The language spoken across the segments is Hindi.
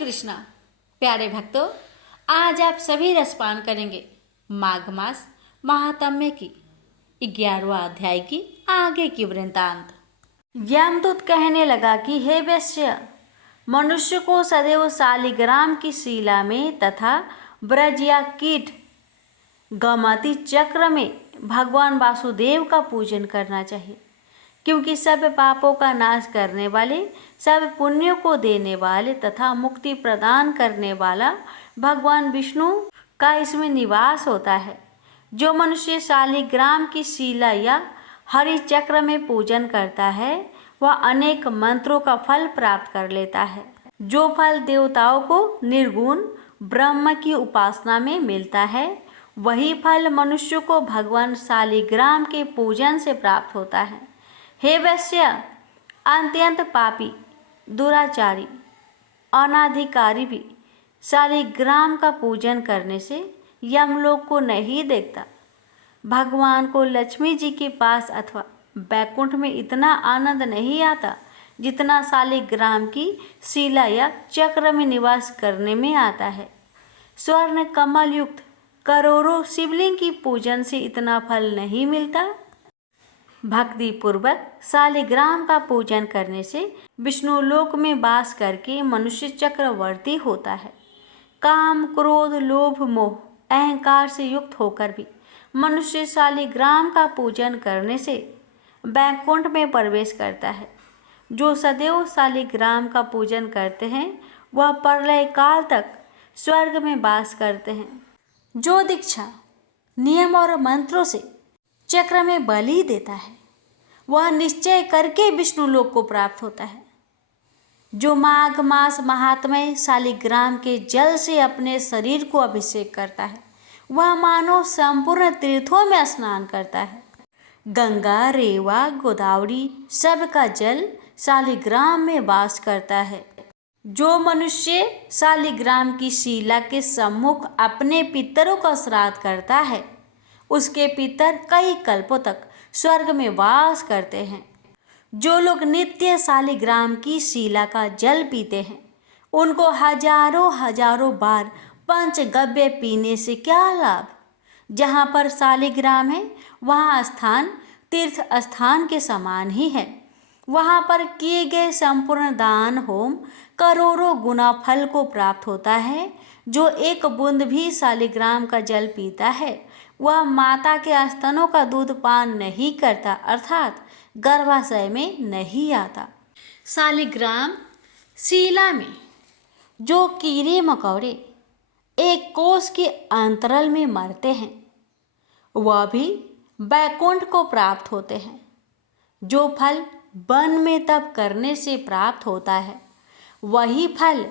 कृष्णा। प्यारे भक्तों, आज आप सभी रसपान करेंगे माघ मास महात्म्य की 11वां अध्याय की आगे की वृत्तांत। यमदूत कहने लगा कि हे वैश्य, मनुष्य को सदैव शालिग्राम की शिला में तथा ब्रज या कीट गमति चक्र में भगवान वासुदेव का पूजन करना चाहिए, क्योंकि सब पापों का नाश करने वाले, सब पुण्यों को देने वाले तथा मुक्ति प्रदान करने वाला भगवान विष्णु का इसमें निवास होता है। जो मनुष्य शालिग्राम की शिला या हरि चक्र में पूजन करता है वह अनेक मंत्रों का फल प्राप्त कर लेता है। जो फल देवताओं को निर्गुण ब्रह्म की उपासना में मिलता है, वही फल मनुष्य को भगवान शालिग्राम के पूजन से प्राप्त होता है। हे वैश्य, अत्यंत पापी, दुराचारी, अनाधिकारी भी शालिग्राम का पूजन करने से यमलोक को नहीं देखता। भगवान को लक्ष्मी जी के पास अथवा बैकुंठ में इतना आनंद नहीं आता जितना शालिग्राम की शिला या चक्र में निवास करने में आता है। स्वर्ण कमल युक्त करोड़ों शिवलिंग की पूजन से इतना फल नहीं मिलता। भक्ति पूर्वक शालिग्राम का पूजन करने से विष्णु लोक में वास करके मनुष्य चक्रवर्ती होता है। काम, क्रोध, लोभ, मोह, अहंकार से युक्त होकर भी मनुष्य शालिग्राम का पूजन करने से बैकुंठ में प्रवेश करता है। जो सदैव शालिग्राम का पूजन करते हैं वह प्रलय काल तक स्वर्ग में वास करते हैं। जो दीक्षा, नियम और मंत्रों से चक्र में बलि देता है वह निश्चय करके विष्णु लोक को प्राप्त होता है। जो माघ मास महात्म्य शालिग्राम के जल से अपने शरीर को अभिषेक करता है वह मानो संपूर्ण तीर्थों में स्नान करता है। गंगा, रेवा, गोदावरी सबका जल शालिग्राम में वास करता है। जो मनुष्य शालिग्राम की शिला के सम्मुख अपने पितरों का श्राद्ध करता है उसके पितर कई कल्पों तक स्वर्ग में वास करते हैं। जो लोग नित्य शालिग्राम की शिला का जल पीते हैं उनको हजारों हजारों बार पंचगव्य पीने से क्या लाभ। जहाँ पर शालिग्राम है वहाँ स्थान तीर्थ स्थान के समान ही है। वहाँ पर किए गए संपूर्ण दान होम करोड़ों गुना फल को प्राप्त होता है। जो एक बूंद भी शालिग्राम का जल पीता है वह माता के स्तनों का दूध पान नहीं करता, अर्थात गर्भाशय में नहीं आता। शालिग्राम शिला में जो कीड़े मकोड़े एक कोस के अंतराल में मरते हैं वह भी बैकुंठ को प्राप्त होते हैं। जो फल वन में तप करने से प्राप्त होता है वही फल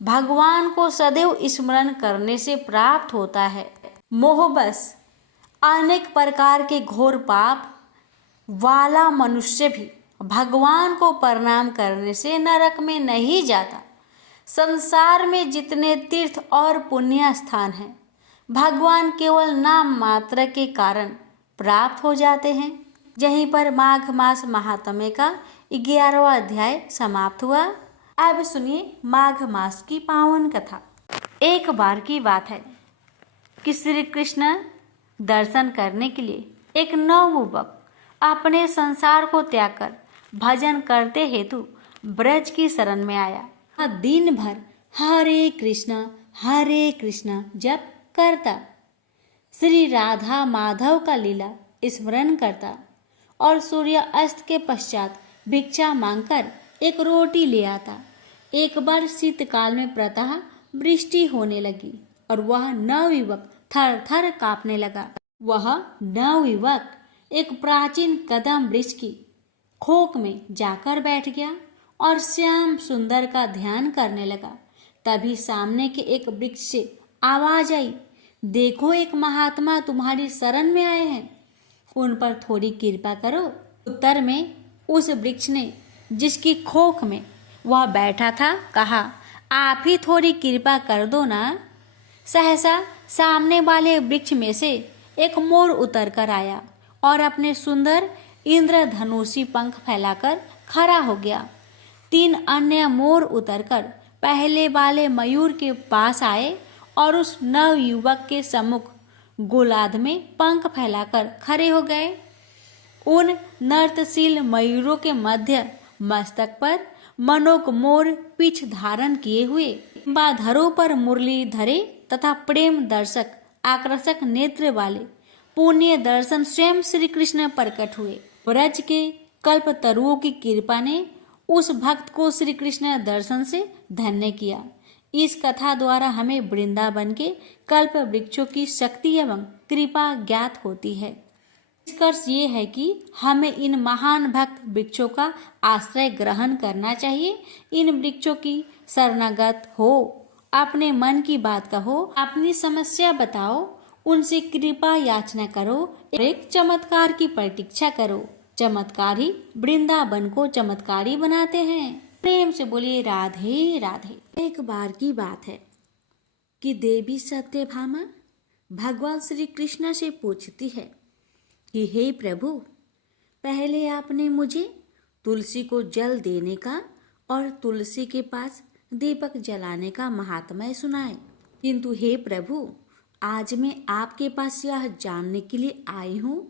भगवान को सदैव स्मरण करने से प्राप्त होता है। मोहबस अनेक प्रकार के घोर पाप वाला मनुष्य भी भगवान को प्रणाम करने से नरक में नहीं जाता। संसार में जितने तीर्थ और पुण्य स्थान हैं भगवान केवल नाम मात्र के कारण प्राप्त हो जाते हैं। यहीं पर माघ मास महात्म्य का 11वां अध्याय समाप्त हुआ। अब सुनिए माघ मास की पावन कथा। एक बार की बात है कि श्री कृष्ण दर्शन करने के लिए एक नवयुवक अपने संसार को त्याग कर भजन करते हेतु ब्रज की शरण में आया। दिन भर हरे कृष्णा जप करता, श्री राधा माधव का लीला स्मरण करता और सूर्य अस्त के पश्चात भिक्षा मांगकर एक रोटी ले आता। एक बार शीतकाल में प्रातः वृष्टि होने लगी और वह नवयुवक थर थर कांपने लगा। वह नवयुवक एक प्राचीन कदम वृक्ष की खोक में जाकर बैठ गया और श्याम सुंदर का ध्यान करने लगा। तभी सामने के एक वृक्ष से आवाज आई, देखो एक महात्मा तुम्हारी शरण में आए हैं, उन पर थोड़ी कृपा करो। उत्तर में उस वृक्ष ने, जिसकी खोख में वह बैठा था, कहा, आप ही थोड़ी कृपा कर दो ना। सहसा सामने वाले वृक्ष में से एक मोर उतर कर आया और अपने सुंदर इंद्रधनुषी पंख फैलाकर खड़ा हो गया। 3 अन्य मोर उतरकर पहले वाले मयूर के पास आए और उस नव युवक के सम्मुख गोलार्ध में पंख फैलाकर खड़े हो गए। उन नर्तशील मयूरों के मध्य मस्तक पर मनोक मोर पीछ धारण किए हुए, बाधरों पर मुरली धरे तथा प्रेम दर्शक आकर्षक नेत्र वाले पुण्य दर्शन स्वयं श्री कृष्ण प्रकट हुए। ब्रज के कल्प तरुओं की कृपा ने उस भक्त को श्री कृष्ण दर्शन से धन्य किया। इस कथा द्वारा हमें वृंदावन के कल्प वृक्षों की शक्ति एवं कृपा ज्ञात होती है। निष्कर्ष ये है कि हमें इन महान भक्त वृक्षों का आश्रय ग्रहण करना चाहिए। इन वृक्षों की शरणागत हो, अपने मन की बात कहो, अपनी समस्या बताओ, उनसे कृपा याचना करो, एक चमत्कार की प्रतीक्षा करो। चमत्कार ही वृंदावन को चमत्कारी बनाते हैं। प्रेम से बोलिए राधे राधे। एक बार की बात है कि देवी सत्यभामा भगवान श्री कृष्ण से पूछती है कि हे प्रभु, पहले आपने मुझे तुलसी को जल देने का और तुलसी के पास दीपक जलाने का महात्म्य सुनाए, किंतु हे प्रभु, आज मैं आपके पास यह जानने के लिए आई हूँ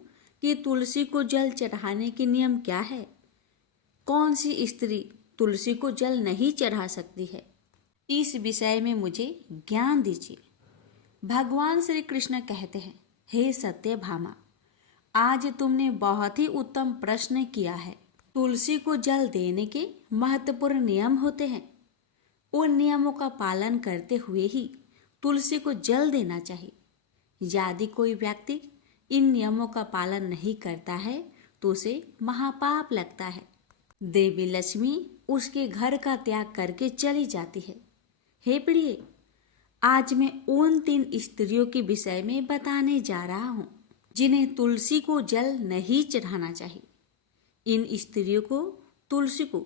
कि तुलसी को जल चढ़ाने के नियम क्या है। कौन सी स्त्री तुलसी को जल नहीं चढ़ा सकती है, इस विषय में मुझे ज्ञान दीजिए। भगवान श्री कृष्ण कहते हैं, हे सत्यभामा, आज तुमने बहुत ही उत्तम प्रश्न किया है। तुलसी को जल देने के महत्वपूर्ण नियम होते हैं। उन नियमों का पालन करते हुए ही तुलसी को जल देना चाहिए। यदि कोई व्यक्ति इन नियमों का पालन नहीं करता है तो उसे महापाप लगता है। देवी लक्ष्मी उसके घर का त्याग करके चली जाती है। हे प्रिय, आज मैं उन 3 स्त्रियों के विषय में बताने जा रहा हूँ जिन्हें तुलसी को जल नहीं चढ़ाना चाहिए। इन स्त्रियों को तुलसी को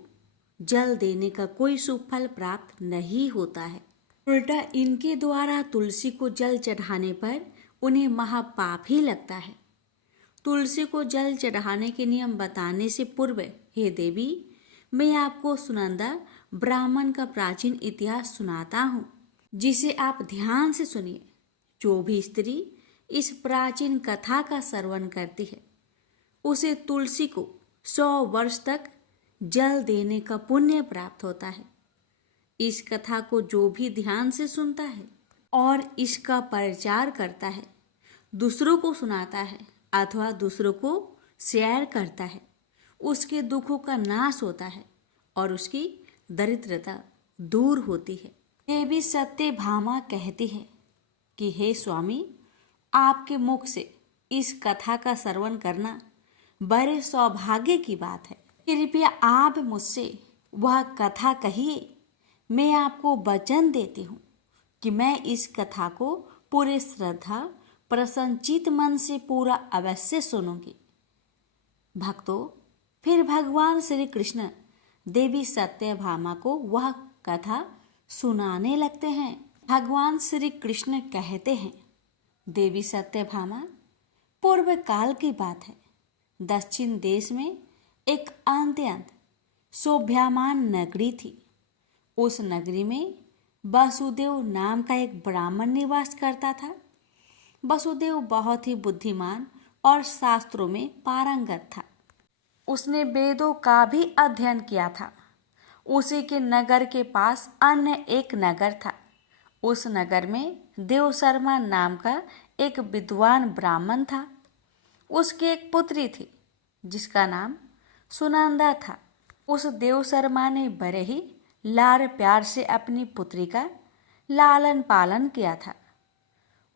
जल देने का कोई शुभ फल प्राप्त नहीं होता है, उल्टा इनके द्वारा तुलसी को जल चढ़ाने पर उन्हें महापाप ही लगता है। तुलसी को जल चढ़ाने के नियम बताने से पूर्व हे देवी, मैं आपको सुनंदा ब्राह्मण का प्राचीन इतिहास सुनाता हूँ, जिसे आप ध्यान से सुनिए। जो भी स्त्री इस प्राचीन कथा का श्रवण करती है उसे तुलसी को 100 वर्ष तक जल देने का पुण्य प्राप्त होता है। इस कथा को जो भी ध्यान से सुनता है और इसका प्रचार करता है, दूसरों को सुनाता है अथवा दूसरों को शेयर करता है, उसके दुखों का नाश होता है और उसकी दरिद्रता दूर होती है। देवी सत्यभामा कहती है कि हे स्वामी, आपके मुख से इस कथा का श्रवण करना बड़े सौभाग्य की बात है। कृपया आप मुझसे वह कथा कहिए। मैं आपको वचन देती हूँ कि मैं इस कथा को पूरे श्रद्धा प्रसन्नचित मन से पूरा अवश्य सुनूंगी। भक्तों, फिर भगवान श्री कृष्ण देवी सत्यभामा को वह कथा सुनाने लगते हैं। भगवान श्री कृष्ण कहते हैं, देवी सत्यभामा, पूर्व काल की बात है। दक्षिण देश में एक अत्यंत शोभायमान नगरी थी। उस नगरी में वसुदेव नाम का एक ब्राह्मण निवास करता था। वसुदेव बहुत ही बुद्धिमान और शास्त्रों में पारंगत था। उसने वेदों का भी अध्ययन किया था। उसी के नगर के पास अन्य एक नगर था। उस नगर में देवशर्मा नाम का एक विद्वान ब्राह्मण था। उसकी एक पुत्री थी जिसका नाम सुनंदा था। उस देवशर्मा ने बड़े ही लाड़ प्यार से अपनी पुत्री का लालन पालन किया था।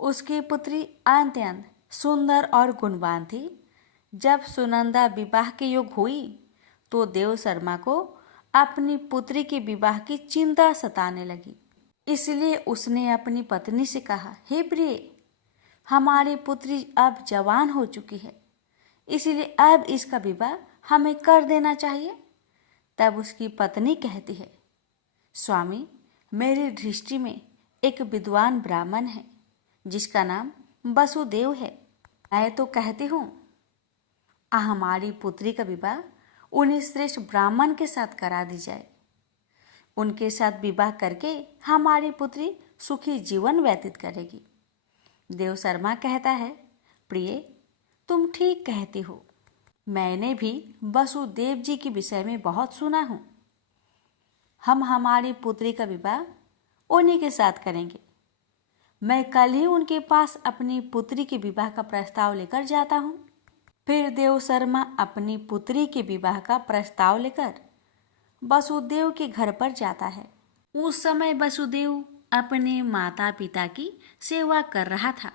उसकी पुत्री अत्यंत सुंदर और गुणवान थी। जब सुनंदा विवाह के योग्य हुई तो देवशर्मा को अपनी पुत्री के विवाह की चिंता सताने लगी। इसलिए उसने अपनी पत्नी से कहा, हे प्रिय, हमारी पुत्री अब जवान हो चुकी है, इसलिए अब इसका विवाह हमें कर देना चाहिए। तब उसकी पत्नी कहती है, स्वामी, मेरी दृष्टि में एक विद्वान ब्राह्मण है जिसका नाम वसुदेव है। मैं तो कहती हूँ हमारी पुत्री का विवाह उन्हें श्रेष्ठ ब्राह्मण के साथ करा दी जाए। उनके साथ विवाह करके हमारी पुत्री सुखी जीवन व्यतीत करेगी। देव शर्मा कहता है, प्रिय, तुम ठीक कहती हो। मैंने भी वसुदेव जी के विषय में बहुत सुना हूँ। हम हमारी पुत्री का विवाह उन्हीं के साथ करेंगे। मैं कल ही उनके पास अपनी पुत्री के विवाह का प्रस्ताव लेकर जाता हूँ। फिर देव शर्मा अपनी पुत्री के विवाह का प्रस्ताव लेकर वसुदेव के घर पर जाता है। उस समय वसुदेव अपने माता पिता की सेवा कर रहा था।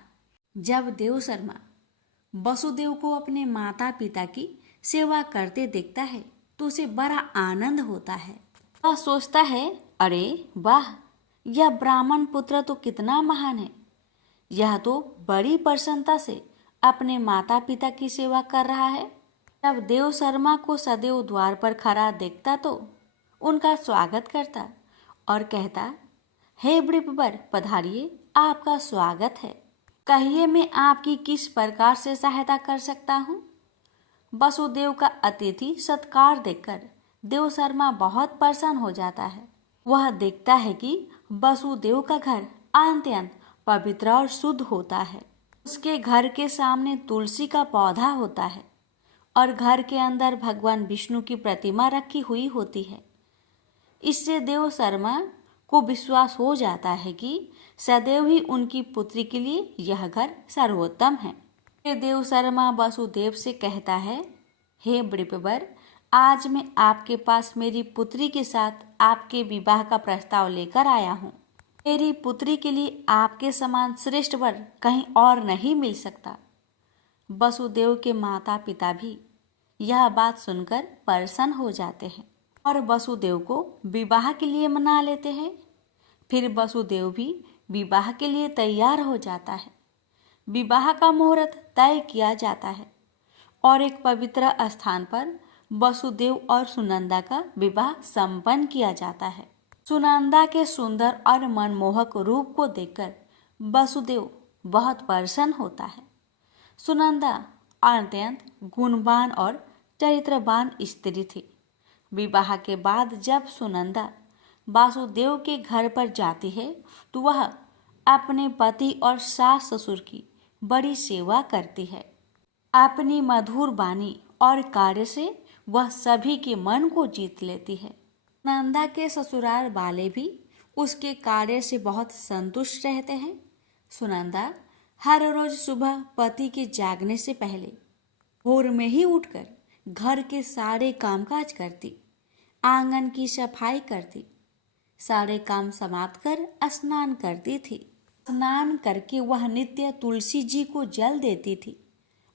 जब देव शर्मा वसुदेव को अपने माता पिता की सेवा करते देखता है तो उसे बड़ा आनंद होता है। वह सोचता है, अरे वाह, यह ब्राह्मण पुत्र तो कितना महान है। यह तो बड़ी प्रसन्नता से अपने माता पिता की सेवा कर रहा है। जब देव शर्मा को सदैव द्वार पर खड़ा देखता तो उनका स्वागत करता और कहता, हे वृषवर, पधारिए, आपका स्वागत है। कहिए मैं आपकी किस प्रकार से सहायता कर सकता हूँ। वसुदेव का अतिथि सत्कार देखकर देव शर्मा बहुत प्रसन्न हो जाता है। वह देखता है कि वसुदेव का घर अत्यंत पवित्र और शुद्ध होता है। उसके घर के सामने तुलसी का पौधा होता है और घर के अंदर भगवान विष्णु की प्रतिमा रखी हुई होती है। इससे देव शर्मा को विश्वास हो जाता है कि सदैव ही उनकी पुत्री के लिए यह घर सर्वोत्तम है। देव शर्मा वसुदेव से कहता है, हे वृषवर, आज मैं आपके पास मेरी पुत्री के साथ आपके विवाह का प्रस्ताव लेकर आया हूँ। मेरी पुत्री के लिए आपके समान श्रेष्ठ वर कहीं और नहीं मिल सकता। वसुदेव के माता पिता भी यह बात सुनकर प्रसन्न हो जाते हैं और वसुदेव को विवाह के लिए मना लेते हैं। फिर वसुदेव भी विवाह के लिए तैयार हो जाता है। विवाह का मुहूर्त तय किया जाता है और एक पवित्र स्थान पर वसुदेव और सुनंदा का विवाह संपन्न किया जाता है। सुनंदा के सुंदर और मनमोहक रूप को देखकर वसुदेव बहुत प्रसन्न होता है। सुनंदा अत्यंत गुणवान और चरित्रवान स्त्री थी। विवाह के बाद जब सुनंदा वासुदेव के घर पर जाती है तो वह अपने पति और सास ससुर की बड़ी सेवा करती है। अपनी मधुर वाणी और कार्य से वह सभी के मन को जीत लेती है। नंदा के ससुराल वाले भी उसके कार्य से बहुत संतुष्ट रहते हैं। सुनंदा हर रोज सुबह पति के जागने से पहले भोर में ही उठकर घर के सारे कामकाज करती, आंगन की सफाई करती, सारे काम समाप्त कर स्नान करती थी। स्नान करके वह नित्य तुलसी जी को जल देती थी,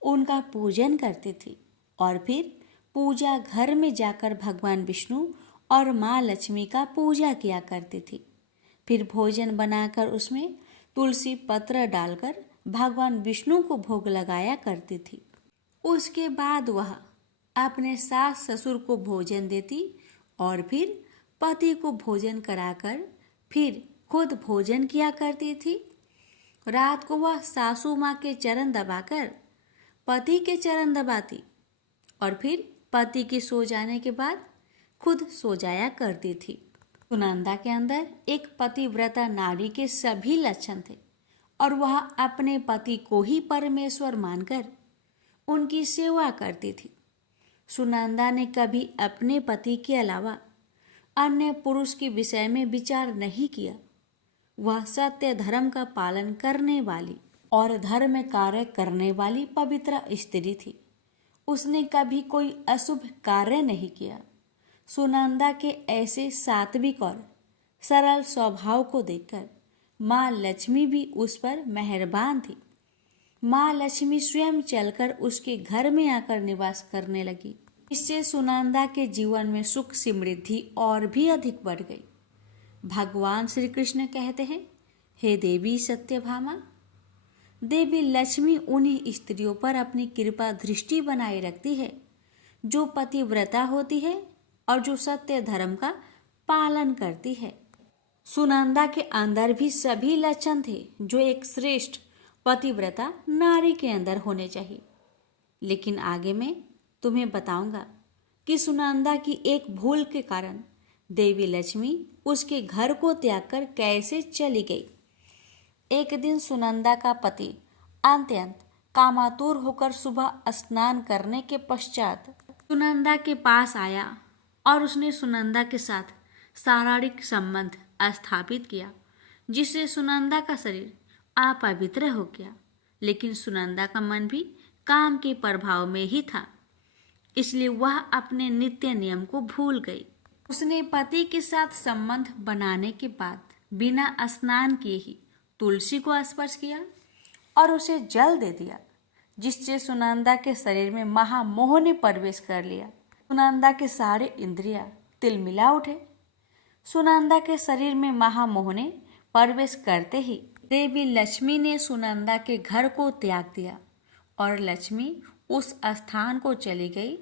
उनका पूजन करती थी और फिर पूजा घर में जाकर भगवान विष्णु और माँ लक्ष्मी का पूजा किया करती थी। फिर भोजन बनाकर उसमें तुलसी पत्र डालकर भगवान विष्णु को भोग लगाया करती थी। उसके बाद वह अपने सास ससुर को भोजन देती और फिर पति को भोजन कराकर फिर खुद भोजन किया करती थी। रात को वह सासू माँ के चरण दबाकर पति के चरण दबाती और फिर पति के सो जाने के बाद खुद सो जाया करती थी। सुनंदा के अंदर एक पतिव्रता नारी के सभी लक्षण थे और वह अपने पति को ही परमेश्वर मानकर उनकी सेवा करती थी। सुनंदा ने कभी अपने पति के अलावा अन्य पुरुष के विषय में विचार नहीं किया। वह सत्य धर्म का पालन करने वाली और धर्म कार्य करने वाली पवित्र स्त्री थी। उसने कभी कोई अशुभ कार्य नहीं किया। सुनंदा के ऐसे सात्विक और सरल स्वभाव को देखकर माँ लक्ष्मी भी उस पर मेहरबान थी। माँ लक्ष्मी स्वयं चलकर उसके घर में आकर निवास करने लगी। इससे सुनंदा के जीवन में सुख समृद्धि और भी अधिक बढ़ गई। भगवान श्री कृष्ण कहते हैं, हे देवी सत्यभामा, देवी लक्ष्मी उन्हीं स्त्रियों पर अपनी कृपा दृष्टि बनाए रखती है जो पतिव्रता होती है और जो सत्य धर्म का पालन करती है। सुनंदा के अंदर भी सभी लक्षण थे जो एक श्रेष्ठ पतिव्रता नारी के अंदर होने चाहिए। लेकिन आगे मैं तुम्हें बताऊंगा कि सुनंदा की एक भूल के कारण देवी लक्ष्मी उसके घर को त्याग कर कैसे चली गई। एक दिन सुनंदा का पति अत्यंत कामातुर होकर सुबह स्नान करने के पश्चात सुनंदा के पास आया और उसने सुनंदा के साथ शारीरिक संबंध स्थापित किया, जिससे सुनंदा का शरीर अपवित्र हो गया। लेकिन सुनंदा का मन भी काम के प्रभाव में ही था, इसलिए वह अपने नित्य नियम को भूल गई। उसने पति के साथ संबंध बनाने के बाद बिना स्नान किए ही तुलसी को स्पर्श किया और उसे जल दे दिया, जिससे सुनंदा के शरीर में महामोह ने प्रवेश कर लिया। सुनंदा के सारे इंद्रियां तिलमिला उठे। सुनंदा के शरीर में महामोह ने प्रवेश करते ही देवी लक्ष्मी ने सुनंदा के घर को त्याग दिया और लक्ष्मी उस स्थान को चली गई।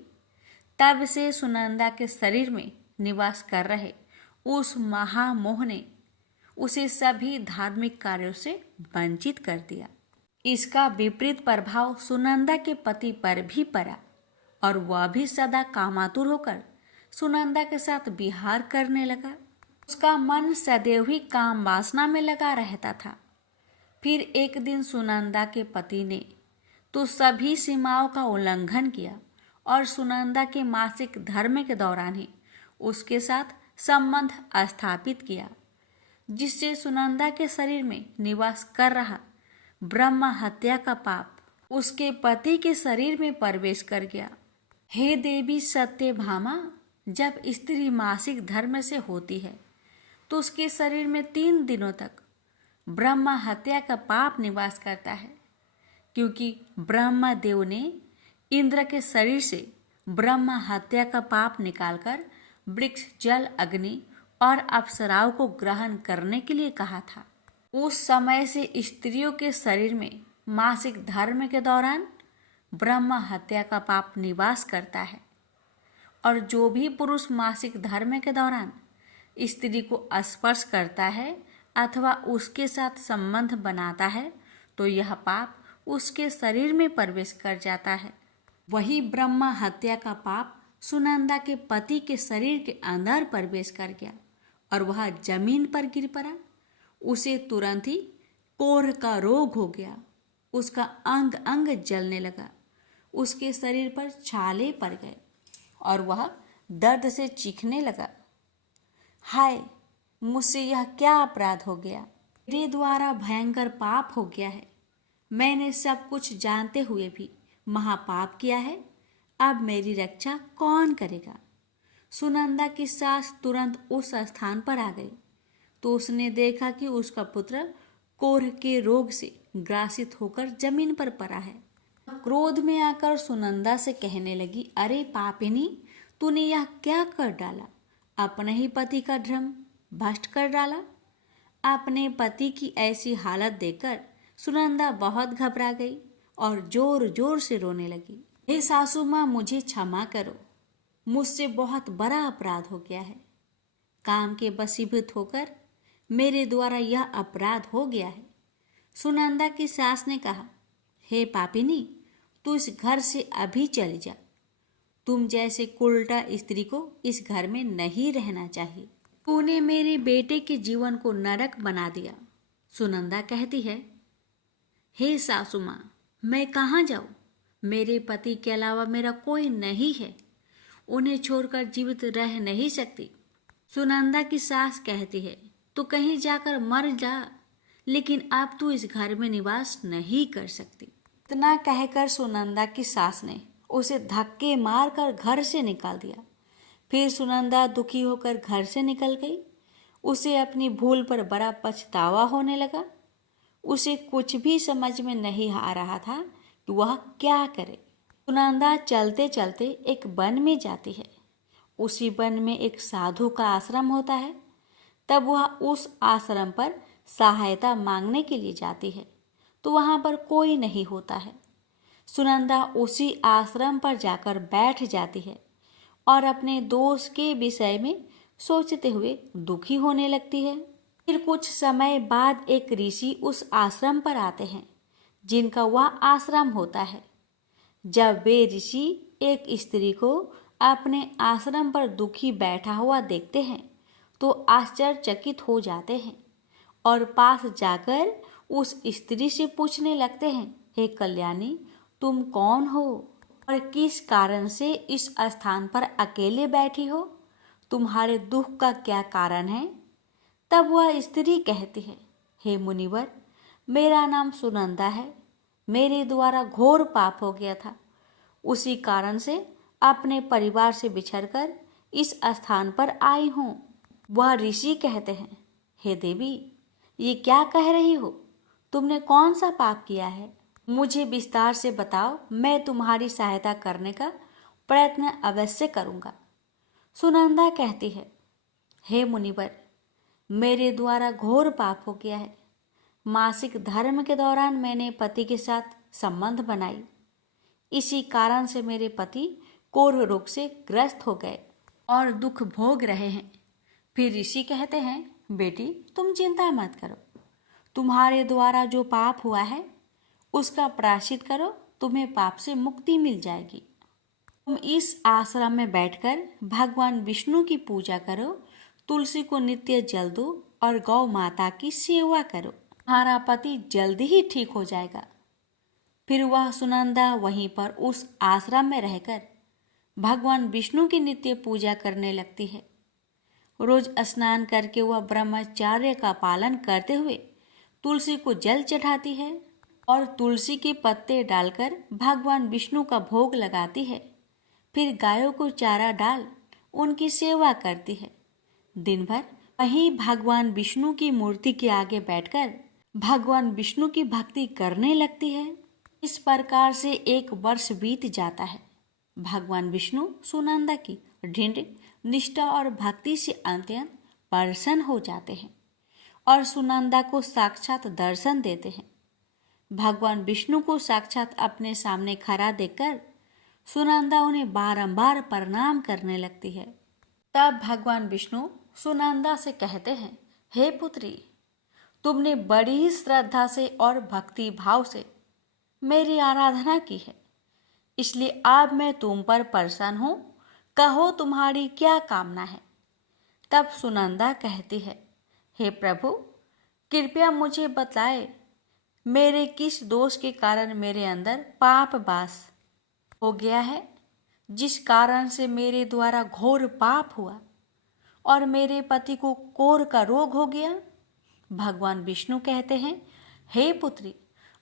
तब से सुनंदा के शरीर में निवास कर रहे उस महामोह ने उसे सभी धार्मिक कार्यों से वंचित कर दिया। इसका विपरीत प्रभाव सुनंदा के पति पर भी पड़ा और वह भी सदा कामातुर होकर सुनंदा के साथ विहार करने लगा। उसका मन सदैव ही काम वासना में लगा रहता था। फिर एक दिन सुनंदा के पति ने तो सभी सीमाओं का उल्लंघन किया और सुनंदा के मासिक धर्म के दौरान ही उसके साथ संबंध स्थापित किया, जिससे सुनंदा के शरीर में निवास कर रहा ब्रह्म हत्या का पाप उसके पति के शरीर में प्रवेश कर गया। हे देवी सत्यभामा, जब स्त्री मासिक धर्म से होती है तो उसके शरीर में 3 दिनों तक ब्रह्म हत्या का पाप निवास करता है, क्योंकि ब्रह्मा देव ने इंद्र के शरीर से ब्रह्म हत्या का पाप निकालकर वृक्ष, जल, अग्नि और अप्सराओं को ग्रहण करने के लिए कहा था। उस समय से स्त्रियों के शरीर में मासिक धर्म के दौरान ब्रह्म हत्या का पाप निवास करता है, और जो भी पुरुष मासिक धर्म के दौरान स्त्री को स्पर्श करता है अथवा उसके साथ संबंध बनाता है तो यह पाप उसके शरीर में प्रवेश कर जाता है। वही ब्रह्म हत्या का पाप सुनंदा के पति के शरीर के अंदर प्रवेश कर गया और वह जमीन पर गिर पड़ा। उसे तुरंत ही कोढ़ का रोग हो गया। उसका अंग अंग जलने लगा, उसके शरीर पर छाले पड़ गए और वह दर्द से चीखने लगा। हाय, मुझसे यह क्या अपराध हो गया। मेरे द्वारा भयंकर पाप हो गया है। मैंने सब कुछ जानते हुए भी महापाप किया है। अब मेरी रक्षा कौन करेगा। सुनंदा की सास तुरंत उस स्थान पर आ गई तो उसने देखा कि उसका पुत्र कोढ़ के रोग से ग्रासित होकर जमीन पर पड़ा है। क्रोध में आकर सुनंदा से कहने लगी, अरे पापिनी, तूने यह क्या कर डाला। अपने ही पति का धर्म भ्रष्ट कर डाला। अपने पति की ऐसी हालत देखकर सुनंदा बहुत घबरा गई और जोर जोर से रोने लगी। हे सासू माँ, मुझे क्षमा करो। मुझसे बहुत बड़ा अपराध हो गया है। काम के वशीभूत होकर मेरे द्वारा यह अपराध हो गया है। सुनंदा की सास ने कहा, हे पापिनी, तू इस घर से अभी चली जा। तुम जैसे कुलटा स्त्री को इस घर में नहीं रहना चाहिए। तूने मेरे बेटे के जीवन को नरक बना दिया। सुनंदा कहती है, हे सासू माँ, मैं कहाँ जाऊँ। मेरे पति के अलावा मेरा कोई नहीं है। उन्हें छोड़कर जीवित रह नहीं सकती। सुनंदा की सास कहती है, तू कहीं जाकर मर जा, लेकिन अब तू इस घर में निवास नहीं कर सकती। इतना कहकर सुनंदा की सास ने उसे धक्के मारकर घर से निकाल दिया। फिर सुनंदा दुखी होकर घर से निकल गई। उसे अपनी भूल पर बड़ा पछतावा होने लगा। उसे कुछ भी समझ में नहीं आ रहा था कि वह क्या करे। सुनंदा चलते चलते एक वन में जाती है। उसी वन में एक साधु का आश्रम होता है। तब वह उस आश्रम पर सहायता मांगने के लिए जाती है तो वहाँ पर कोई नहीं होता है। सुनंदा उसी आश्रम पर जाकर बैठ जाती है और अपने दोष के विषय में सोचते हुए दुखी होने लगती है। फिर कुछ समय बाद एक ऋषि उस आश्रम पर आते हैं जिनका वह आश्रम होता है। जब वे ऋषि एक स्त्री को अपने आश्रम पर दुखी बैठा हुआ देखते हैं तो आश्चर्यचकित हो जाते हैं और पास जाकर उस स्त्री से पूछने लगते हैं, हे कल्याणी, तुम कौन हो और किस कारण से इस स्थान पर अकेले बैठी हो? तुम्हारे दुख का क्या कारण है? तब वह स्त्री कहती है, हे मुनिवर, मेरा नाम सुनंदा है। मेरे द्वारा घोर पाप हो गया था। उसी कारण से अपने परिवार से बिछड़कर इस स्थान पर आई हूँ। वह ऋषि कहते हैं, हे देवी, ये क्या कह रही हो? तुमने कौन सा पाप किया है? मुझे विस्तार से बताओ, मैं तुम्हारी सहायता करने का प्रयत्न अवश्य करूँगा। सुनंदा कहती है, हे मुनिवर, मेरे द्वारा घोर पाप हो गया है। मासिक धर्म के दौरान मैंने पति के साथ संबंध बनाई। इसी कारण से मेरे पति कोढ़ रोग से ग्रस्त हो गए और दुख भोग रहे हैं। फिर ऋषि कहते हैं, बेटी, तुम चिंता मत करो। तुम्हारे द्वारा जो पाप हुआ है उसका प्रायश्चित करो, तुम्हें पाप से मुक्ति मिल जाएगी। तुम इस आश्रम में बैठकर भगवान विष्णु की पूजा करो, तुलसी को नित्य जल दो और गौ माता की सेवा करो। तुम्हारा पति जल्दी ही ठीक हो जाएगा। फिर वह सुनंदा वहीं पर उस आश्रम में रहकर भगवान विष्णु की नित्य पूजा करने लगती है। रोज स्नान करके वह ब्रह्मचर्य का पालन करते हुए तुलसी को जल चढ़ाती है और तुलसी के पत्ते डालकर भगवान विष्णु का भोग लगाती है। फिर गायों को चारा डाल उनकी सेवा करती है। दिन भर वहीं भगवान विष्णु की मूर्ति के आगे बैठकर भगवान विष्णु की भक्ति करने लगती है। इस प्रकार से 1 वर्ष बीत जाता है। भगवान विष्णु सुनंदा की दृढ़ निष्ठा और भक्ति से अत्यंत प्रसन्न हो जाते हैं और सुनंदा को साक्षात दर्शन देते हैं। भगवान विष्णु को साक्षात अपने सामने खड़ा देखकर सुनंदा उन्हें बारंबार प्रणाम करने लगती है। तब भगवान विष्णु सुनंदा से कहते हैं, हे पुत्री, तुमने बड़ी ही श्रद्धा से और भक्ति भाव से मेरी आराधना की है, इसलिए अब मैं तुम पर प्रसन्न हूँ। कहो, तुम्हारी क्या कामना है? तब सुनंदा कहती है, हे प्रभु, कृपया मुझे बताए, मेरे किस दोष के कारण मेरे अंदर पाप वास हो गया है, जिस कारण से मेरे द्वारा घोर पाप हुआ और मेरे पति को कोढ़ का रोग हो गया। भगवान विष्णु कहते हैं, हे पुत्री,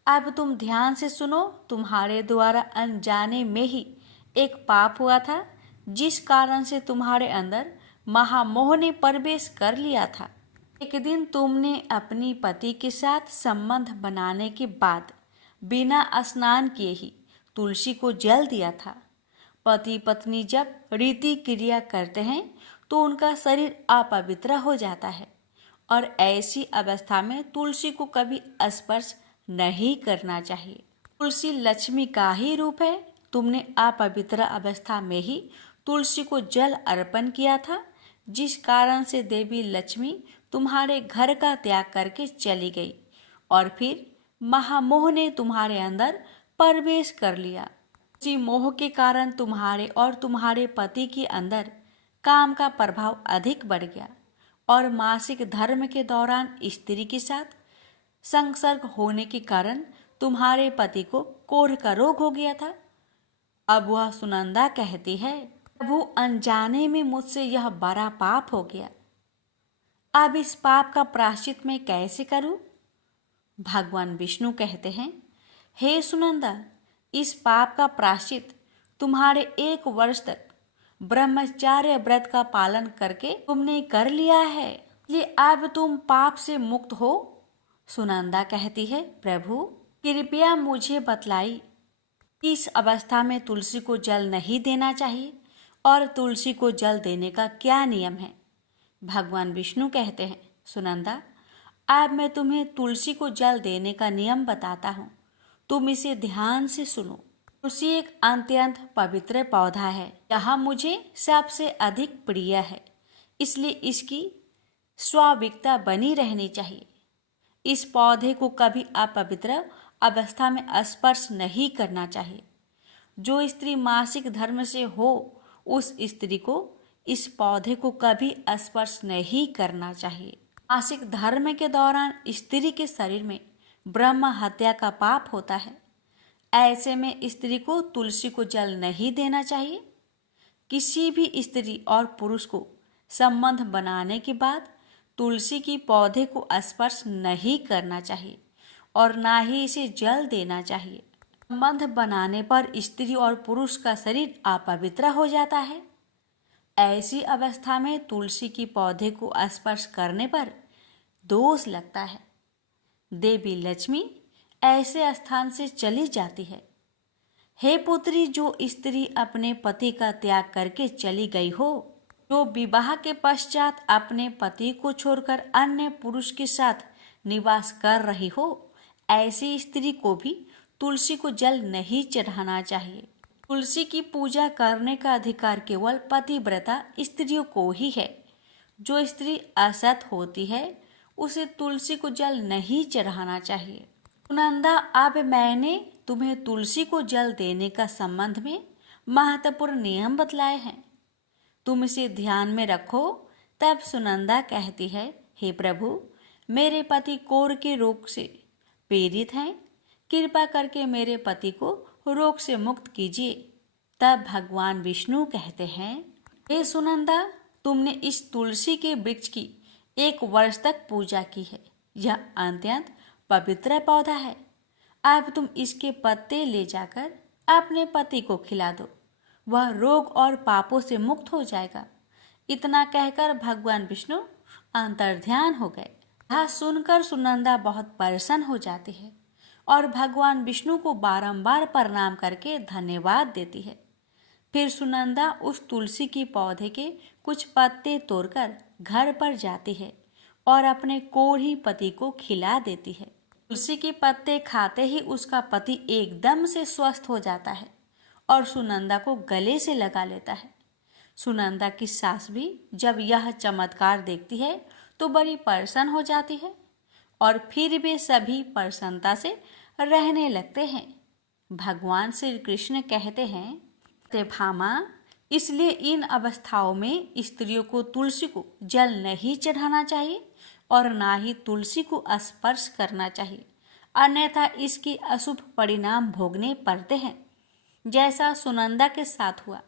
अब तुम ध्यान से सुनो। तुम्हारे द्वारा अनजाने में ही एक पाप हुआ था, जिस कारण से तुम्हारे अंदर महामोह ने प्रवेश कर लिया था। एक दिन तुमने अपनी पति के साथ संबंध बनाने के बाद बिना स्नान किए ही तुलसी को जल दिया था। पति पत्नी जब रीति क्रिया करते हैं तो उनका शरीर अपवित्र हो जाता है और ऐसी अवस्था में तुलसी को कभी स्पर्श नहीं करना चाहिए। तुलसी लक्ष्मी का ही रूप है। तुमने अपवित्र अवस्था में ही तुलसी को जल अर्पण किया था, जिस कारण से देवी लक्ष्मी तुम्हारे घर का त्याग करके चली गई और फिर महामोह ने तुम्हारे अंदर प्रवेश कर लिया। उसी मोह के कारण तुम्हारे और तुम्हारे पति के अंदर काम का प्रभाव अधिक बढ़ गया और मासिक धर्म के दौरान स्त्री के साथ संसर्ग होने के कारण तुम्हारे पति को कोढ़ का रोग हो गया था। अब वह सुनंदा कहती है, प्रभु, अनजाने में मुझसे यह बड़ा पाप हो गया। अब इस पाप का प्रायश्चित मैं कैसे करूं? भगवान विष्णु कहते हैं, हे सुनंदा, इस पाप का प्रायश्चित तुम्हारे 1 वर्ष तक ब्रह्मचर्य व्रत का पालन करके तुमने कर लिया है, इसलिए अब तुम पाप से मुक्त हो। सुनंदा कहती है, प्रभु, कृपया मुझे बतलाई, इस अवस्था में तुलसी को जल नहीं देना चाहिए और तुलसी को जल देने का क्या नियम है? भगवान विष्णु कहते हैं, सुनंदा, अब मैं तुम्हें तुलसी को जल देने का नियम बताता हूँ, तुम इसे ध्यान से सुनो। तुलसी एक अत्यंत पवित्र पौधा है। यह मुझे सबसे अधिक प्रिय है, इसलिए इसकी स्वाभाविकता बनी रहनी चाहिए। इस पौधे को कभी अपवित्र अवस्था में स्पर्श नहीं करना चाहिए। जो स्त्री मासिक धर्म से हो, उस स्त्री को इस पौधे को कभी स्पर्श नहीं करना चाहिए। मासिक धर्म के दौरान स्त्री के शरीर में ब्रह्म हत्या का पाप होता है। ऐसे में स्त्री को तुलसी को जल नहीं देना चाहिए। किसी भी स्त्री और पुरुष को संबंध बनाने के बाद तुलसी की पौधे को स्पर्श नहीं करना चाहिए और ना ही इसे जल देना चाहिए। संबंध बनाने पर स्त्री और पुरुष का शरीर अपवित्र हो जाता है। ऐसी अवस्था में तुलसी की पौधे को स्पर्श करने पर दोष लगता है। देवी लक्ष्मी ऐसे स्थान से चली जाती है। हे पुत्री, जो स्त्री अपने पति का त्याग करके चली गई हो, जो विवाह के पश्चात अपने पति को छोड़कर अन्य पुरुष के साथ निवास कर रही हो, ऐसी स्त्री को भी तुलसी को जल नहीं चढ़ाना चाहिए। तुलसी की पूजा करने का अधिकार केवल पतिव्रता स्त्रियों को ही है। जो स्त्री असत होती है उसे तुलसी को जल नहीं चढ़ाना चाहिए। सुनंदा, अब मैंने तुम्हें तुलसी को जल देने का संबंध में महत्वपूर्ण नियम बतलाए हैं, तुम इसे ध्यान में रखो। तब सुनंदा कहती है, हे प्रभु, मेरे पति कोढ़ के रोग से पीड़ित हैं, कृपा करके मेरे पति को रोग से मुक्त कीजिए। तब भगवान विष्णु कहते हैं, हे सुनंदा, तुमने इस तुलसी के वृक्ष की 1 वर्ष तक पूजा की है। यह अत्यंत पवित्र पौधा है। अब तुम इसके पत्ते ले जाकर अपने पति को खिला दो, वह रोग और पापों से मुक्त हो जाएगा। इतना कहकर भगवान विष्णु अंतर्ध्यान हो गए। यह सुनकर सुनंदा बहुत प्रसन्न हो जाती है और भगवान विष्णु को बारंबार प्रणाम करके धन्यवाद देती है। फिर सुनंदा उस तुलसी की पौधे के कुछ पत्ते तोड़कर घर पर जाती है और अपने कोढ़ी पति को खिला देती है। तुलसी के पत्ते खाते ही उसका पति एकदम से स्वस्थ हो जाता है और सुनंदा को गले से लगा लेता है। सुनंदा की सास भी जब यह चमत्कार देखती है तो बड़ी प्रसन्न हो जाती है और फिर वे सभी प्रसन्नता से रहने लगते हैं। भगवान श्री कृष्ण कहते हैं, भामा, इसलिए इन अवस्थाओं में स्त्रियों को तुलसी को जल नहीं चढ़ाना चाहिए और ना ही तुलसी को स्पर्श करना चाहिए, अन्यथा इसके अशुभ परिणाम भोगने पड़ते हैं, जैसा सुनंदा के साथ हुआ।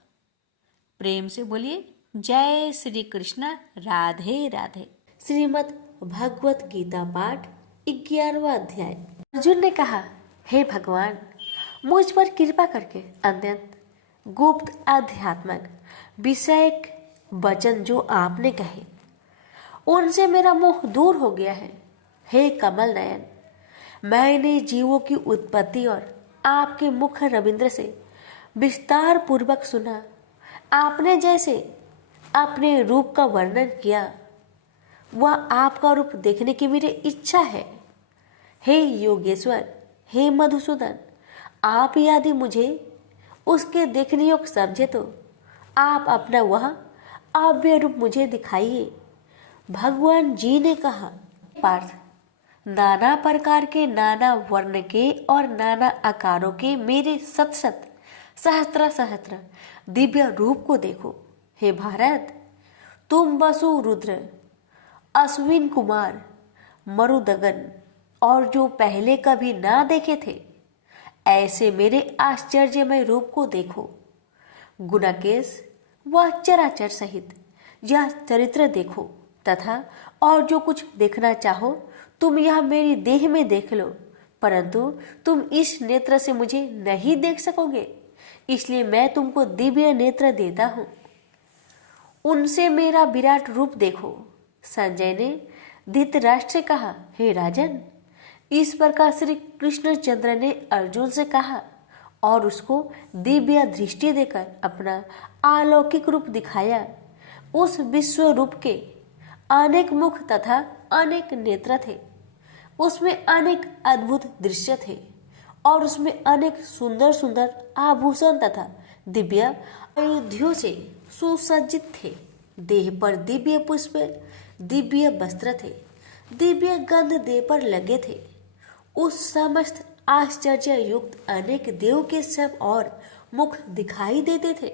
प्रेम से बोलिए, जय श्री कृष्ण। राधे राधे। श्रीमद् भगवत गीता पाठ 11वां अध्याय। अर्जुन ने कहा, हे भगवान, मुझ पर कृपा करके अत्यंत गुप्त आध्यात्मिक विषयक वचन जो आपने कहे, उनसे मेरा मोह दूर हो गया है। हे कमल नयन, मैंने जीवों की उत्पत्ति और आपके मुख रविंद्र से विस्तार पूर्वक सुना। आपने जैसे अपने रूप का वर्णन किया, वह आपका रूप देखने की मेरी इच्छा है। हे योगेश्वर, हे मधुसूदन, आप यदि मुझे उसके देखने योग्य समझे तो आप अपना वह अव्यय रूप मुझे दिखाइए। भगवान जी ने कहा, पार्थ, नाना प्रकार के, नाना वर्ण के और नाना आकारों के मेरे सत सत सहस्त्र सहस्त्र दिव्य रूप को देखो। हे भारत, तुम वसु, रुद्र, अश्विन कुमार, मरुदगन और जो पहले कभी ना देखे थे, ऐसे मेरे आश्चर्यमय रूप को देखो। गुणकेश व चराचर सहित यह चरित्र देखो, तथा और जो कुछ देखना चाहो तुम यह मेरी देह में देख लो, परंतु तुम इस नेत्र से मुझे नहीं देख सकोगे, इसलिए मैं तुमको दिव्य नेत्र देता हूँ। उनसे मेरा विराट रूप देखो। संजय ने धृतराष्ट्र से कहा, हे राजन, इस प्रकार श्री कृष्णचंद्र ने अर्जुन से कहा और उसको दिव्य दृष्टि देकर अपना अलौकिक रूप दिखाया। उस विश्व रूप के अनेक मुख तथा अनेक नेत्र थे, उसमें अनेक अद्भुत दृश्य थे और उसमें अनेक सुंदर सुंदर आभूषण तथा दिव्य आयुधियों से सुसज्जित थे। देह पर दिव्य पुष्प, दिव्य वस्त्र थे, दिव्य गंध देह पर लगे थे। उस समस्त आश्चर्य युक्त अनेक देव के सब और मुख दिखाई देते थे।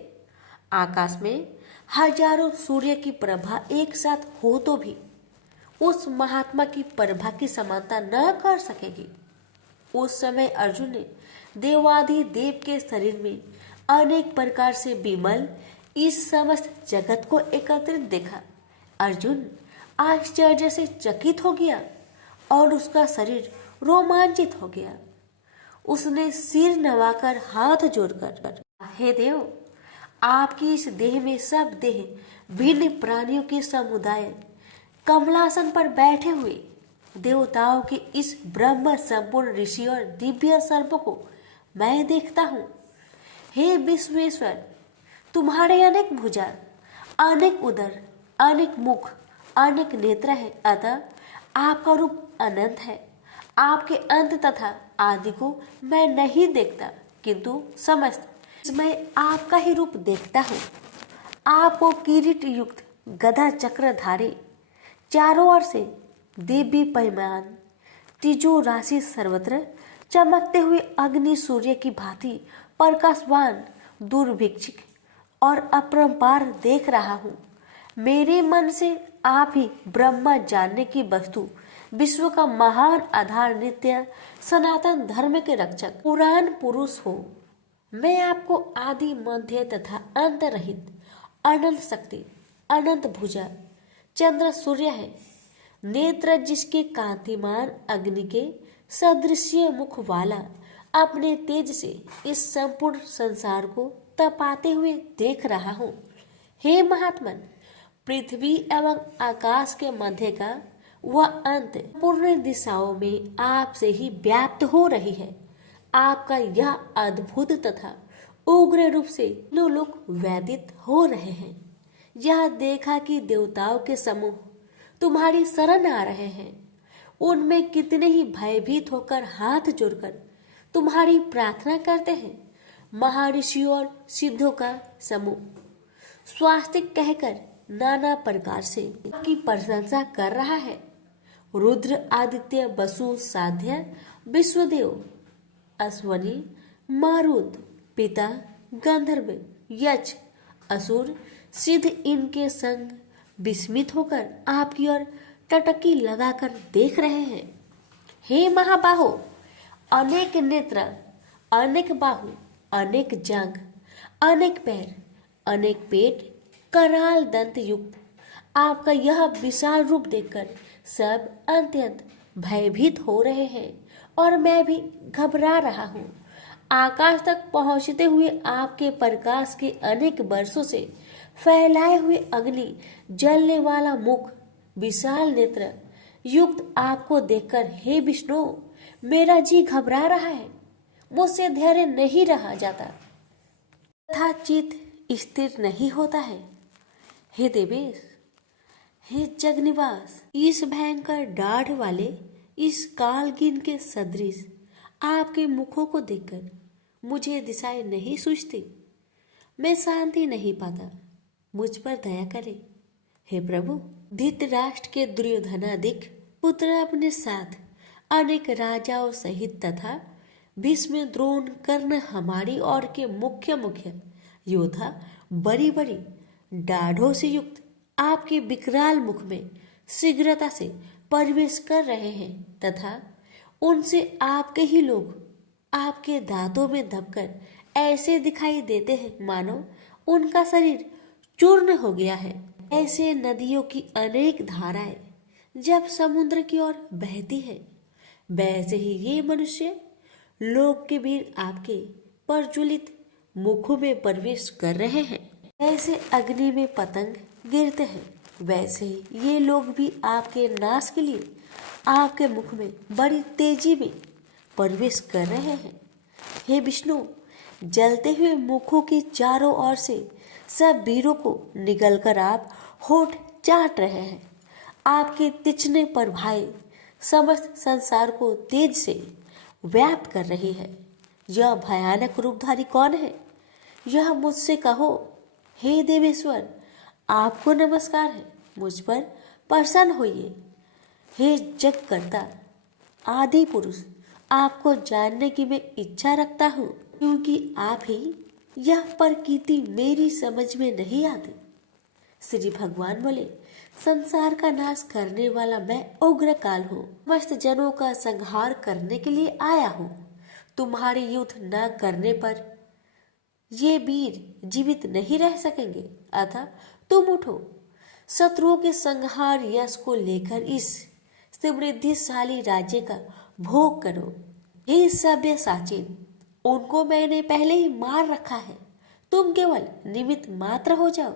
आकाश में हजारों सूर्य की प्रभा एक साथ हो तो भी उस महात्मा की प्रभा की समानता न कर सकेगी। उस समय अर्जुन ने देवाधिदेव के शरीर में अनेक प्रकार से विमल इस समस्त जगत को एकत्रित देखा। अर्जुन आश्चर्य से चकित हो गया और उसका शरीर रोमांचित हो गया। उसने सिर नवाकर हाथ जोड़कर, हे देव, आपकी इस देह में सब देह भिन्न प्राणियों के समुदाय कमलासन पर बैठे हुए देवताओं के इस ब्रह्म संपूर्ण ऋषि और दिव्य सर्प को मैं देखता हूँ। हे विश्वेश्वर, तुम्हारे अनेक भुजा, अनेक उदर, अनेक मुख, अनेक नेत्र है, अतः आपका रूप अनंत है। आपके अंत तथा आदि को मैं नहीं देखता, किंतु समस्त मैं आपका ही रूप देखता हूँ। आपको किरीट युक्त गदा चक्रधारी, चारों ओर से दिव्य पैमान, तीजो राशि सर्वत्र चमकते हुए अग्नि सूर्य की भांति प्रकाशवान, दुर्भिक्षिक और अपरंपार देख रहा हूँ। मेरे मन से आप ही ब्रह्मा जानने की वस्तु, विश्व का महान आधार, नित्य सनातन धर्म के रक्षक, पुराण पुरुष हो। मैं आपको आदि मध्य तथा अंत रहित अनंत शक्ति, अनंत भुजा, चंद्र सूर्य है। नेत्र जिसके कांतिमान अग्नि के सदृश्य मुख वाला अपने तेज से इस संपूर्ण संसार को तपाते हुए देख रहा हूँ। हे महात्मन, पृथ्वी एवं आकाश के मध्य का वह अंत पूर्ण दिशाओं में आपसे ही व्याप्त हो रही है। आपका यह अद्भुत तथा उग्र रूप से तीनों लोग व्यतीत हो रहे हैं। यह देखा कि देवताओं के समूह तुम्हारी शरण आ रहे हैं। उनमें कितने ही भयभीत होकर हाथ जोड़कर तुम्हारी प्रार्थना करते हैं। महर्षियों और सिद्धों का समूह स्वास्तिक कहकर नाना प्रकार से की प्रशंसा कर रहा है। रुद्र, आदित्य, वसु, साध्य, विश्वदेव, अश्वनी, मारुत, पिता, गंधर्व, यक्ष, असुर, सिद्ध इनके संग विस्मित होकर आपकी ओर टटकी लगाकर देख रहे हैं। हे महाबाहो, अनेक नेत्र, अनेक बाहु, अनेक जांघ, अनेक पैर, अनेक पेट, कराल दंत युक्त आपका यह विशाल रूप देखकर सब अत्यंत भयभीत हो रहे हैं और मैं भी घबरा रहा हूँ। आकाश तक पहुँचते हुए आपके प्रकाश के अनेक वर्षों से फैलाए हुए अग्नि जलने वाला मुख, विशाल नेत्र युक्त आपको देखकर हे विष्णु, मेरा जी घबरा रहा है। मुझसे धैर्य नहीं रहा जाता तथा चित्त स्थिर नहीं होता है। हे देवेश, हे जगनिवास, इस भयंकर दाढ़ वाले इस कालगिन के सदृश आपके मुखों को देखकर मुझे दिशाएं नहीं सूझती। मैं शांति नहीं पाता। मुझ पर दया करे हे प्रभु। धृतराष्ट्र के दुर्योधनादिक पुत्र अपने साथ अनेक राजाओं सहित तथा भीष्म, द्रोण, कर्ण हमारी ओर के मुख्य मुख्य योद्धा बड़ी बड़ी दाढ़ों से युक्त आपके विकराल मुख में शीघ्रता से प्रवेश कर रहे हैं तथा उनसे आपके ही लोग आपके दांतों में दबकर ऐसे दिखाई देते हैं मानो उनका शरीर चूर्ण हो गया है। ऐसे नदियों की अनेक धाराएं जब समुद्र की ओर बहती है, वैसे ही ये मनुष्य लोक के वीर आपके प्रज्वलित मुखों में प्रवेश कर रहे हैं। ऐसे अग्नि में पतंग गिरते हैं, वैसे ही ये लोग भी आपके नाश के लिए आपके मुख में बड़ी तेजी में प्रवेश कर रहे हैं। हे विष्णु, जलते हुए मुखों की चारों ओर से सब वीरों को निगलकर आप होठ चाट रहे हैं। आपके तीक्ष्ण प्रभाएं समस्त संसार को तेज से व्याप्त कर रही है। यह भयानक रूपधारी कौन है? यह मुझसे कहो। हे देवेश्वर, आपको नमस्कार है। मुझ पर प्रसन्न होइए। हे जगकर्ता, आदि पुरुष, आपको जानने की मैं इच्छा रखता हूँ, क्योंकि आप ही यह प्रकृति मेरी समझ में नहीं आती। श्री भगवान बोले, संसार का नाश करने वाला मैं उग्र काल हूँ, समस्त जनों का संहार करने के लिए आया हूँ। तुम्हारे युद्ध न करने पर ये वीर जीवित नहीं रह सकेंगे, अतः तुम उठो, शत्रुओं के संहार यश को लेकर इस समृद्धिशाली राज्य का भोग करो। हे सभ्य साचिन, उनको मैंने पहले ही मार रखा है, तुम केवल निमित्त मात्र हो जाओ।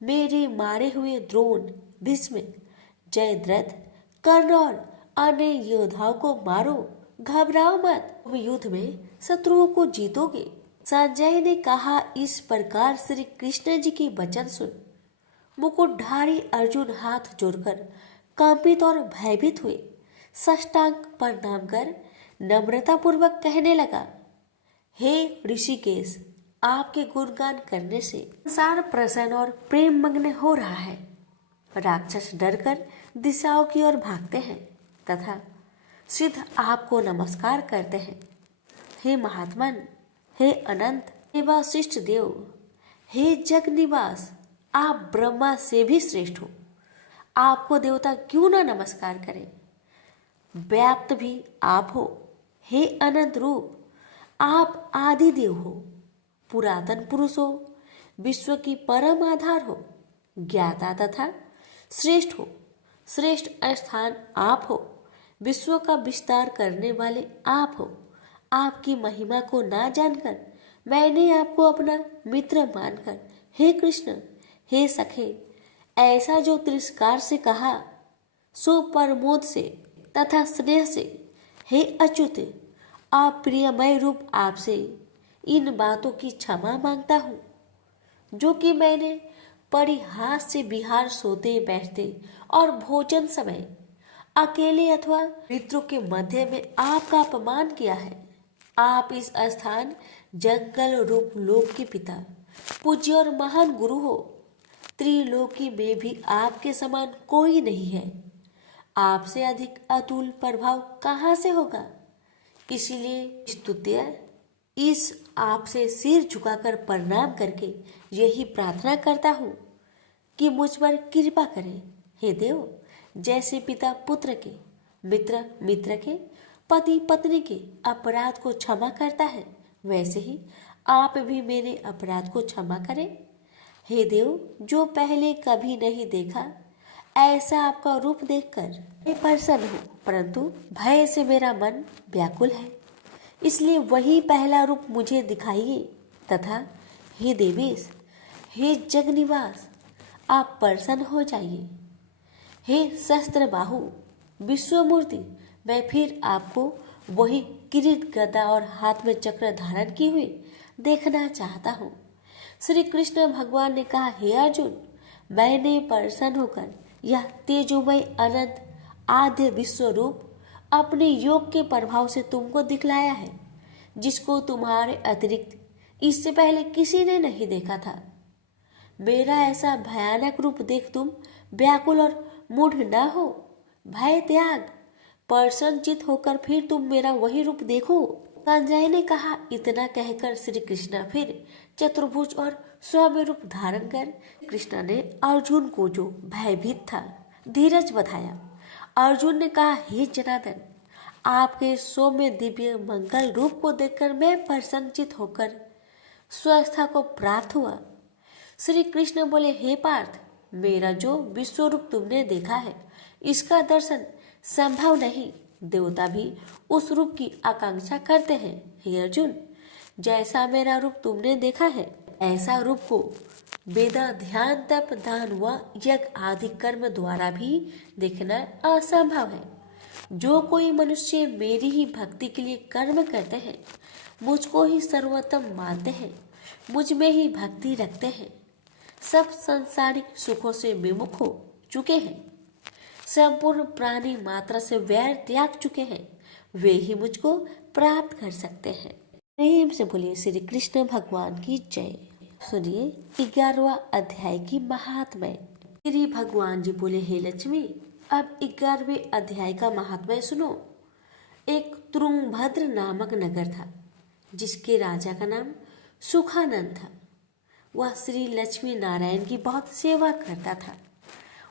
मेरे मारे हुए द्रोण, भीष्म, जयद्रथ, कर्ण और अन्य योद्धाओं को मारो, घबराओ मत, तुम युद्ध में शत्रुओं को जीतोगे। संजय ने कहा। इस प्रकार श्री कृष्ण जी के वचन सुन मुकुटधारी अर्जुन हाथ जोड़कर कंपित और भयभीत हुए साष्टांग प्रणाम कर नम्रता पूर्वक कहने लगा, हे ऋषिकेश, आपके गुणगान करने से संसार प्रसन्न और प्रेम मग्न हो रहा है। राक्षस डरकर दिशाओं की ओर भागते हैं तथा सिद्ध आपको नमस्कार करते हैं। हे महात्मन, हे अनंत, हे वशिष्ठ देव, हे जग निवास, आप ब्रह्मा से भी श्रेष्ठ हो। आपको देवता क्यों ना नमस्कार करें। व्याप्त भी आप हो। हे अनंत रूप, आप आदि देव हो, पुरातन पुरुष हो, विश्व की परम आधार हो, ज्ञाता तथा श्रेष्ठ हो। श्रेष्ठ स्थान आप हो, विश्व का विस्तार करने वाले आप हो। आपकी महिमा को ना जानकर मैंने आपको अपना मित्र मानकर हे कृष्ण, हे सखे, ऐसा जो तिरस्कार से कहा सो प्रमोद से तथा स्नेह से हे अच्युत, आप प्रियमय रूप आपसे इन बातों की क्षमा मांगता हूँ जो कि मैंने परिहास से विहार सोते बैठते और भोजन समय अकेले अथवा मित्रों के मध्य में आपका अपमान किया है। आप इस स्थान जंगल रूप लोक के पिता, पूज्य और महान गुरु हो। त्रिलोकी में भी आपके समान कोई नहीं है। आपसे अधिक अतुल प्रभाव कहाँ से होगा। इसीलिए स्तुत्य इस आपसे सिर झुकाकर प्रणाम करके यही प्रार्थना करता हूँ कि मुझ पर कृपा करें। हे देव, जैसे पिता पुत्र के, मित्र मित्र के, पति पत्नी के अपराध को क्षमा करता है, वैसे ही आप भी मेरे अपराध को क्षमा करें। हे देव, जो पहले कभी नहीं देखा ऐसा आपका रूप देखकर मैं प्रसन्न हूँ, परंतु भय से मेरा मन व्याकुल है, इसलिए वही पहला रूप मुझे दिखाइए तथा हे देवेश, हे जगनिवास, आप प्रसन्न हो जाइए। हे शस्त्र बाहु, विश्वमूर्ति, मैं फिर आपको वही किरीट, गदा और हाथ में चक्र धारण किए हुए देखना चाहता हूँ। श्री कृष्ण भगवान ने कहा, हे अर्जुन, मैंने प्रसन्न होकर यह तेजोमय अनंत आद्य विश्व रूप अपने योग के प्रभाव से तुमको दिखलाया है, जिसको तुम्हारे अतिरिक्त इससे पहले किसी ने नहीं देखा था। मेरा ऐसा भयानक रूप देख तुम व्याकुल और मूढ़ न हो। भय त्याग, प्रसन्नचित होकर फिर तुम मेरा वही रूप देखो। संजय ने कहा। इतना कहकर श्री कृष्ण फिर चतुर्भुज और सौम्य रूप धारण कर कृष्ण ने अर्जुन को, जो भयभीत था, धीरज बधाया। अर्जुन ने कहा, हे जनार्दन, आपके सौम्य दिव्य मंगल रूप को देखकर मैं प्रसन्नचित होकर स्वस्थता को प्राप्त हुआ। श्री कृष्ण बोले, हे पार्थ, मेरा जो विश्व रूप तुमने देखा है, इसका दर्शन संभव नहीं। देवता भी उस रूप की आकांक्षा करते हैं। हे अर्जुन, जैसा मेरा रूप तुमने देखा है, ऐसा रूप को वेदा, ध्यान, तप, दान व यज्ञ आदि कर्म द्वारा भी देखना असंभव है। जो कोई मनुष्य मेरी ही भक्ति के लिए कर्म करते हैं, मुझको ही सर्वोत्तम मानते हैं, मुझ में ही भक्ति रखते हैं, सब सांसारिक सुखों से विमुख हो चुके हैं, संपूर्ण प्राणी मात्रा से वैर त्याग चुके हैं, वे ही मुझको प्राप्त कर सकते हैं। प्रेम से बोलिए श्री कृष्ण भगवान की जय। सुनिए 11वां अध्याय की महात्म्य। श्री भगवान जी बोले, हे लक्ष्मी, अब 11वें अध्याय का महात्म्य सुनो। एक तुंगभद्र नामक नगर था, जिसके राजा का नाम सुखानंद था। वह श्री लक्ष्मी नारायण की बहुत सेवा करता था।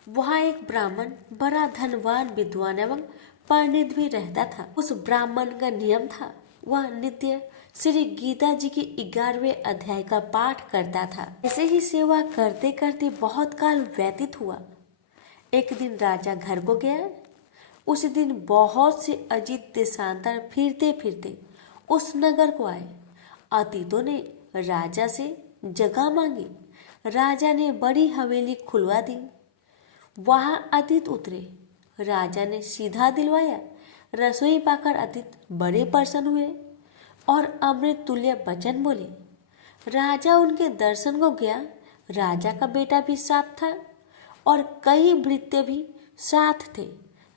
वहाँ एक ब्राह्मण बड़ा धनवान, विद्वान एवं पंडित भी रहता था। उस ब्राह्मण का नियम था, वह नित्य श्री गीता जी के 11वें अध्याय का पाठ करता था। ऐसे ही सेवा करते करते बहुत काल व्यतीत हुआ। एक दिन राजा घर को गया। उस दिन बहुत से अजीत देशांतर फिरते फिरते उस नगर को आए। अतीतों ने राजा से जगह मांगी। राजा ने बड़ी हवेली खुलवा दी। वहां अतीत उतरे। राजा ने सीधा दिलवाया। रसोई पाकर अतीत बड़े प्रसन्न हुए और अमृत तुल्य वचन बोले। राजा उनके दर्शन को गया। राजा का बेटा भी साथ था और कई भृत्य भी साथ थे।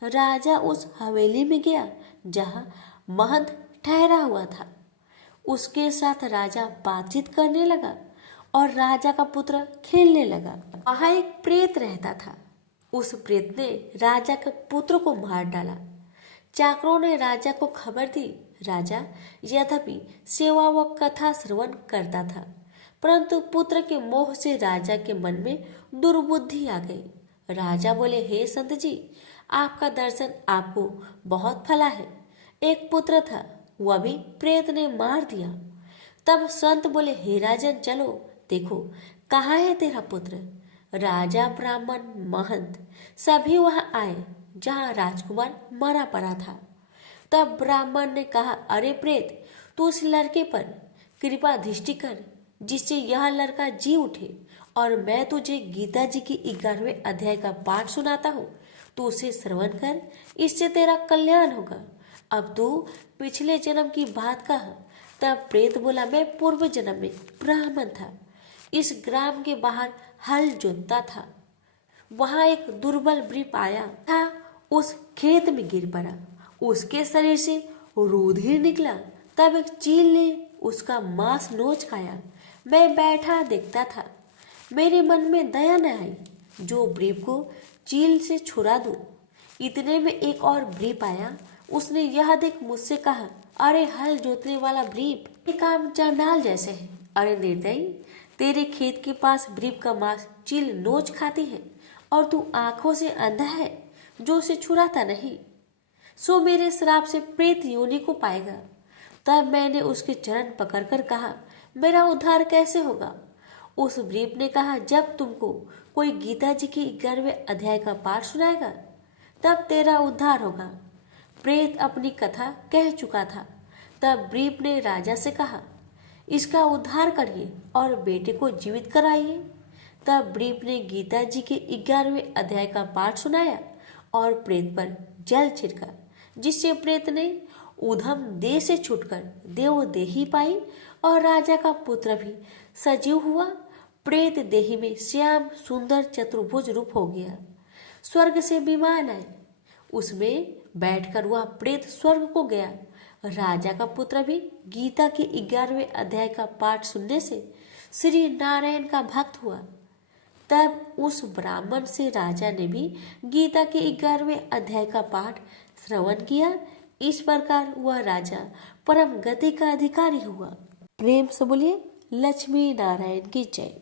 राजा उस हवेली में गया जहाँ महंत ठहरा हुआ था। उसके साथ राजा बातचीत करने लगा और राजा का पुत्र खेलने लगा। वहाँ एक प्रेत रहता था। उस प्रेत ने राजा के पुत्र को मार डाला। चाकरों ने राजा को खबर दी। राजा यद्यपि सेवा व कथा श्रवण करता था, परंतु पुत्र के मोह से राजा के मन में दुर्बुद्धि आ गई। राजा बोले, हे संत जी, आपका दर्शन आपको बहुत फला है। एक पुत्र था, वह भी प्रेत ने मार दिया। तब संत बोले, हे राजन, चलो देखो कहाँ है तेरा पुत्र। राजा, ब्राह्मण, महंत सभी वहां आए जहाँ राजकुमार मरा पड़ा था। तब ब्राह्मण ने कहा, अरे प्रेत, तू उस लड़के पर कृपा दृष्टि कर जिससे यह लड़का जी उठे, और मैं तुझे गीता जी की 11वें अध्याय का पाठ सुनाता हूँ। तू उसे श्रवण कर, इससे तेरा कल्याण होगा। अब तू पिछले जन्म की बात कह। तब प्रेत बोला, मैं पूर्व जन्म में ब्राह्मण था। इस ग्राम के बाहर हल जोतता था। वहां एक दुर्बल वृप आया था, उस खेत में गिर पड़ा। उसके शरीर से रुधिर निकला। तब एक चील ने उसका मांस नोच खाया। मैं बैठा देखता था। मेरे मन में दया न आई जो वृप को चील से छुड़ा दूं। इतने में एक और वृप आया। उसने यह देख मुझसे कहा, अरे हल जोतने वाला वृप, ये काम चांडाल जैसे है। अरे निर्दयी, तेरे खेत के पास वृप का मांस चील नोच खाती है और तू आंखों से अंधा है जो उसे छुड़ाता नहीं, सो मेरे श्राप से प्रेत योनि को पाएगा। तब मैंने उसके चरण पकड़कर कहा, मेरा उद्धार कैसे होगा? उस वृप ने कहा, जब तुमको कोई गीता जी के 11वें अध्याय का पाठ सुनाएगा तब तेरा उद्धार होगा। प्रेत अपनी कथा कह चुका था। तब वृप ने राजा से कहा, इसका उद्धार करिए और बेटे को जीवित कराइए। तब वृप ने गीता जी के 11वें अध्याय का पाठ सुनाया और प्रेत पर जल छिड़का, जिससे प्रेत ने ऊधम देह से छूटकर देव देही पाई और राजा का पुत्र भी सजीव हुआ। प्रेत देही में श्याम सुंदर चतुर्भुज रूप हो गया। स्वर्ग से विमान आए, उसमें बैठकर वह प्रेत स्वर्ग को गया। राजा का पुत्र भी गीता के 11वें अध्याय का पाठ सुनने से श्री नारायण का भक्त हुआ। तब उस ब्राह्मण से राजा ने भी गीता के 11वें अध्याय का पाठ श्रवण किया। इस प्रकार वह राजा परम गति का अधिकारी हुआ। प्रेम से बोलिए लक्ष्मी नारायण की जय।